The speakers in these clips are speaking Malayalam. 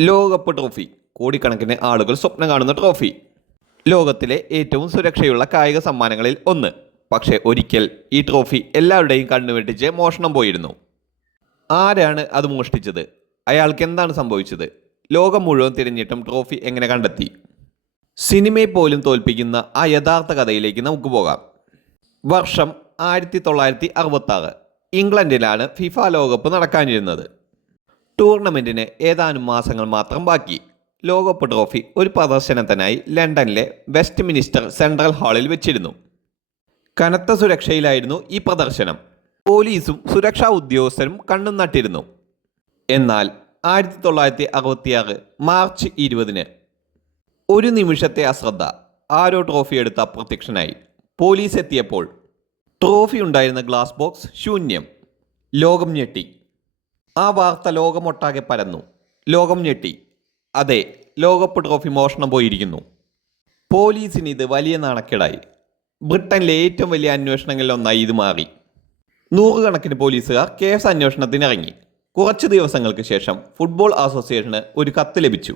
ലോകകപ്പ് ട്രോഫി കോടിക്കണക്കിന് ആളുകൾ സ്വപ്നം കാണുന്ന ട്രോഫി. ലോകത്തിലെ ഏറ്റവും സുരക്ഷയുള്ള കായിക സമ്മാനങ്ങളിൽ ഒന്ന്. പക്ഷേ ഒരിക്കൽ ഈ ട്രോഫി എല്ലാവരുടെയും കണ്ണുവെട്ടിച്ച് മോഷണം പോയിരുന്നു. ആരാണ് അത് മോഷ്ടിച്ചത്? അയാൾക്ക് എന്താണ് സംഭവിച്ചത്? ലോകം മുഴുവൻ തിരഞ്ഞിട്ടും ട്രോഫി എങ്ങനെ കണ്ടെത്തി? സിനിമയെ പോലും തോൽപ്പിക്കുന്ന ആ യഥാർത്ഥ കഥയിലേക്ക് നമുക്ക് പോകാം. വർഷം 1966. ഇംഗ്ലണ്ടിലാണ് ഫിഫ ലോകകപ്പ് നടക്കാനിരുന്നത്. ടൂർണമെൻറ്റിന് ഏതാനും മാസങ്ങൾ മാത്രം ബാക്കി. ലോകകപ്പ് ട്രോഫി ഒരു പ്രദർശനത്തിനായി ലണ്ടനിലെ വെസ്റ്റ് മിനിസ്റ്റർ സെൻട്രൽ ഹാളിൽ വെച്ചിരുന്നു. കനത്ത സുരക്ഷയിലായിരുന്നു ഈ പ്രദർശനം. പോലീസും സുരക്ഷാ ഉദ്യോഗസ്ഥരും കണ്ണും നട്ടിരുന്നു. എന്നാൽ 1966 മാർച്ച് 20 ഒരു നിമിഷത്തെ അശ്രദ്ധ. ആരോ ട്രോഫി എടുത്ത് അപ്രത്യക്ഷനായി. പോലീസ് എത്തിയപ്പോൾ ട്രോഫി ഉണ്ടായിരുന്ന ഗ്ലാസ് ബോക്സ് ശൂന്യം. ലോകം ഞെട്ടി. ആ വാർത്ത ലോകമൊട്ടാകെ പരന്നു. ലോകം ഞെട്ടി. അതെ, ലോകകപ്പ് ട്രോഫി മോഷണം പോയിരിക്കുന്നു. പോലീസിന് ഇത് വലിയ നാണക്കേടായി. ബ്രിട്ടനിലെ ഏറ്റവും വലിയ അന്വേഷണങ്ങളിൽ ഒന്നായി ഇത് മാറി. നൂറുകണക്കിന് പോലീസുകാർ കേസ് അന്വേഷണത്തിനിറങ്ങി. കുറച്ച് ദിവസങ്ങൾക്ക് ശേഷം ഫുട്ബോൾ അസോസിയേഷന് ഒരു കത്ത് ലഭിച്ചു.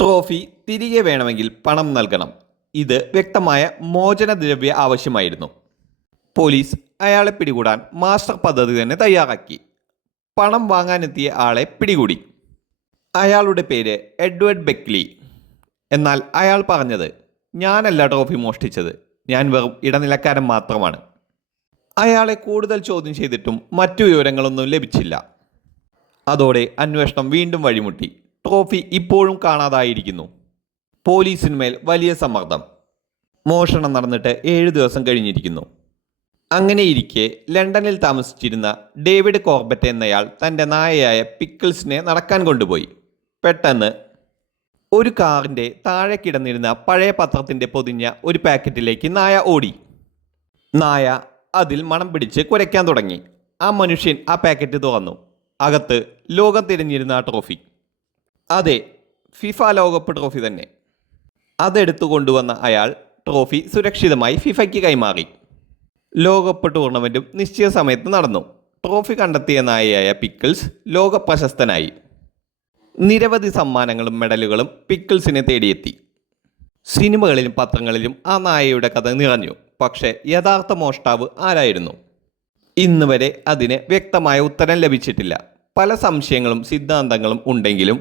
ട്രോഫി തിരികെ വേണമെങ്കിൽ പണം നൽകണം. ഇത് വ്യക്തമായ മോചനദ്രവ്യ ആവശ്യമായിരുന്നു. പോലീസ് അയാളെ പിടികൂടാൻ മാസ്റ്റർ പദ്ധതി തന്നെ തയ്യാറാക്കി. പണം വാങ്ങാനെത്തിയ ആളെ പിടികൂടി. അയാളുടെ പേര് എഡ്വേർഡ് ബെക്ലി. എന്നാൽ അയാൾ പറഞ്ഞത്, ഞാനല്ല ട്രോഫി മോഷ്ടിച്ചത്, ഞാൻ വെറും ഇടനിലക്കാരൻ മാത്രമാണ്. അയാളെ കൂടുതൽ ചോദ്യം ചെയ്തിട്ടും മറ്റു വിവരങ്ങളൊന്നും ലഭിച്ചില്ല. അതോടെ അന്വേഷണം വീണ്ടും വഴിമുട്ടി. ട്രോഫി ഇപ്പോഴും കാണാതായിരിക്കുന്നു. പോലീസിന്മേൽ വലിയ സമ്മർദ്ദം. മോഷണം നടന്നിട്ട് 7 ദിവസം കഴിഞ്ഞിരിക്കുന്നു. അങ്ങനെയിരിക്കെ ലണ്ടനിൽ താമസിച്ചിരുന്ന ഡേവിഡ് കോർബറ്റ് എന്നയാൾ തൻ്റെ നായയായ പിക്കിൾസിനെ നടക്കാൻ കൊണ്ടുപോയി. പെട്ടെന്ന് ഒരു കാറിൻ്റെ താഴെ കിടന്നിരുന്ന പഴയ പത്രത്തിൻ്റെ പൊതിഞ്ഞ ഒരു പാക്കറ്റിലേക്ക് നായ ഓടി. നായ അതിൽ മണം പിടിച്ച് കുരയ്ക്കാൻ തുടങ്ങി. ആ മനുഷ്യൻ ആ പാക്കറ്റ് തുറന്നു. അകത്ത് ലോകം തിരഞ്ഞിരുന്ന ആ ട്രോഫി. അതെ, ഫിഫ ലോകകപ്പ് ട്രോഫി തന്നെ. അതെടുത്തു കൊണ്ടുവന്ന അയാൾ ട്രോഫി സുരക്ഷിതമായി ഫിഫയ്ക്ക് കൈമാറി. ലോകകപ്പ് ടൂർണമെൻറ്റും നിശ്ചിത സമയത്ത് നടന്നു. ട്രോഫി കണ്ടെത്തിയ നായയായ പിക്കിൾസ് ലോക പ്രശസ്തനായി. നിരവധി സമ്മാനങ്ങളും മെഡലുകളും പിക്കിൾസിനെ തേടിയെത്തി. സിനിമകളിലും പത്രങ്ങളിലും ആ നായയുടെ കഥ നിറഞ്ഞു. പക്ഷേ യഥാർത്ഥ മോഷ്ടാവ് ആരായിരുന്നു? ഇന്ന് വരെ അതിന് വ്യക്തമായ ഉത്തരം ലഭിച്ചിട്ടില്ല. പല സംശയങ്ങളും സിദ്ധാന്തങ്ങളും ഉണ്ടെങ്കിലും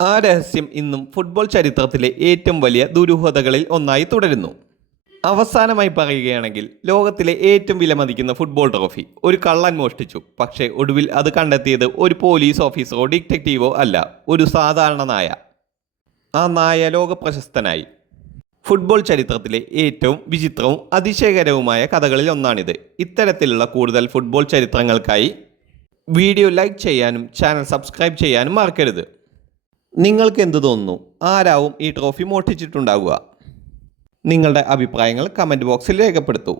ആ രഹസ്യം ഇന്നും ഫുട്ബോൾ ചരിത്രത്തിലെ ഏറ്റവും വലിയ ദുരൂഹതകളിൽ ഒന്നായി തുടരുന്നു. അവസാനമായി പറയുകയാണെങ്കിൽ, ലോകത്തിലെ ഏറ്റവും വിലമതിക്കുന്ന ഫുട്ബോൾ ട്രോഫി ഒരു കള്ളൻ മോഷ്ടിച്ചു. പക്ഷേ ഒടുവിൽ അത് കണ്ടെത്തിയത് ഒരു പോലീസ് ഓഫീസറോ ഡിറ്റക്റ്റീവോ അല്ല, ഒരു സാധാരണ നായ. ആ നായ ലോക പ്രശസ്തനായി. ഫുട്ബോൾ ചരിത്രത്തിലെ ഏറ്റവും വിചിത്രവും അതിശയകരവുമായ കഥകളിൽ ഒന്നാണിത്. ഇത്തരത്തിലുള്ള കൂടുതൽ ഫുട്ബോൾ ചരിത്രങ്ങൾക്കായി വീഡിയോ ലൈക്ക് ചെയ്യാനും ചാനൽ സബ്സ്ക്രൈബ് ചെയ്യാനും മറക്കരുത്. നിങ്ങൾക്ക് എന്തു തോന്നുന്നു? ആരാവും ഈ ട്രോഫി മോഷ്ടിച്ചിട്ടുണ്ടാവുക? നിങ്ങളുടെ അഭിപ്രായങ്ങൾ കമൻറ്റ് ബോക്സിൽ രേഖപ്പെടുത്തൂ.